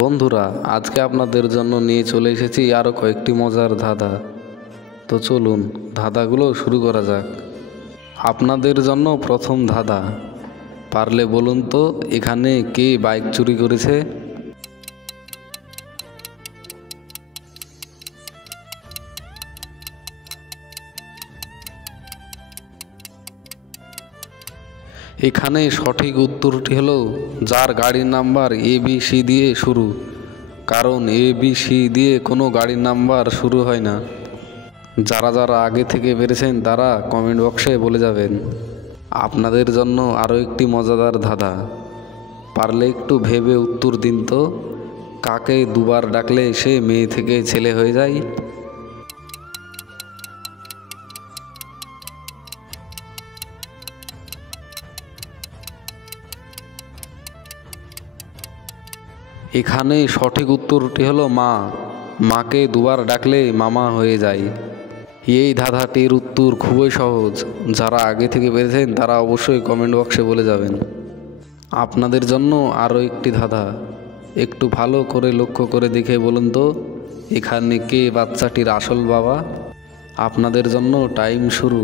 বন্ধুরা, আজকে আপনাদের জন্য নিয়ে চলে এসেছি আরও কয়েকটি মজার ধাঁধা। তো চলুন ধাঁধাগুলো শুরু করা যাক। আপনাদের জন্য প্রথম ধাঁধা, পারলে বলুন তো এখানে কে বাইক চুরি করেছে? এখানে সঠিক উত্তরটি হলো যার গাড়ির নাম্বার ABC দিয়ে শুরু, কারণ ABC দিয়ে কোনো গাড়ির নাম্বার শুরু হয় না। যারা যারা আগে থেকে পেরেছেন তারা কমেন্ট বক্সে বলে যাবেন। আপনাদের জন্য আরও একটি মজাদার ধাঁধা, পারলে একটু ভেবে উত্তর দিন তো, কাকে দুবার ডাকলে সে মেয়ে থেকে ছেলে হয়ে যায়? এখানে সঠিক উত্তরটি হলো মা। মাকে দুবার ডাকলে মামা হয়ে যায়। এই ধাঁধাটির উত্তর খুবই সহজ, যারা আগে থেকে পেরেছেন তারা অবশ্যই কমেন্ট বক্সে বলে যাবেন। আপনাদের জন্য আরও একটি ধাঁধা, একটু ভালো করে লক্ষ্য করে দেখে বলুন তো এখানে কে বাচ্চাটির আসল বাবা? আপনাদের জন্য টাইম শুরু।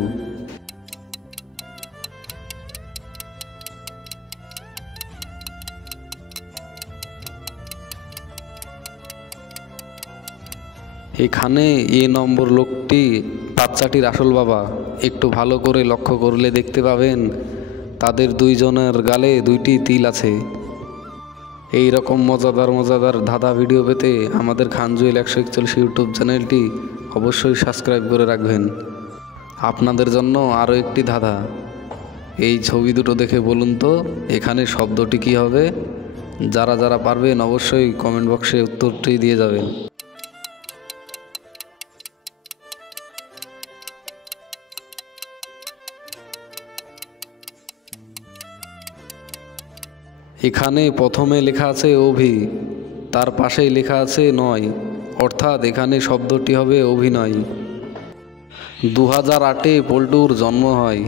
এখানে নম্বর লোকটি বাচ্চাটির আসল বাবা। একটু ভালো করে লক্ষ্য করলে দেখতে পাবেন তাদের দুইজনের গালে দুইটি তিল আছে। এই রকম মজাদার মজাদার ধাঁধা ভিডিও পেতে আমাদের খান জুয়েল 141 ইউটিউব চ্যানেলটি অবশ্যই সাবস্ক্রাইব করে রাখবেন। আপনাদের জন্য আরও একটি ধাঁধা, এই ছবি দুটো দেখে বলুন তো এখানে শব্দটি কী হবে? যারা যারা পারবেন অবশ্যই কমেন্ট বক্সে উত্তরটি দিয়ে যাবেন। এখানে প্রথমে লেখা আছে অভি, তার পাশেই লেখা আছে নয়, অর্থাৎ এখানে শব্দটি হবে অভিনয়। 2008-এ পল্টুর জন্ম হয়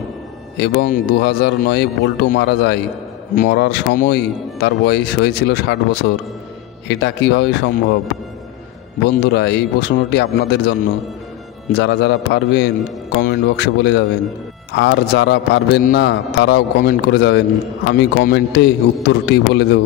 এবং 2009-এ পল্টু মারা যায়। মরার সময় তার বয়স হয়েছিল 60 বছর। এটা কিভাবে সম্ভব? বন্ধুরা, এই প্রশ্নটি আপনাদের জন্য। যারা যারা পারবেন কমেন্ট বক্সে বলে যাবেন, আর যারা পারবেন না তারাও কমেন্ট করে যাবেন। আমি কমেন্টে উত্তরটি বলে দেব।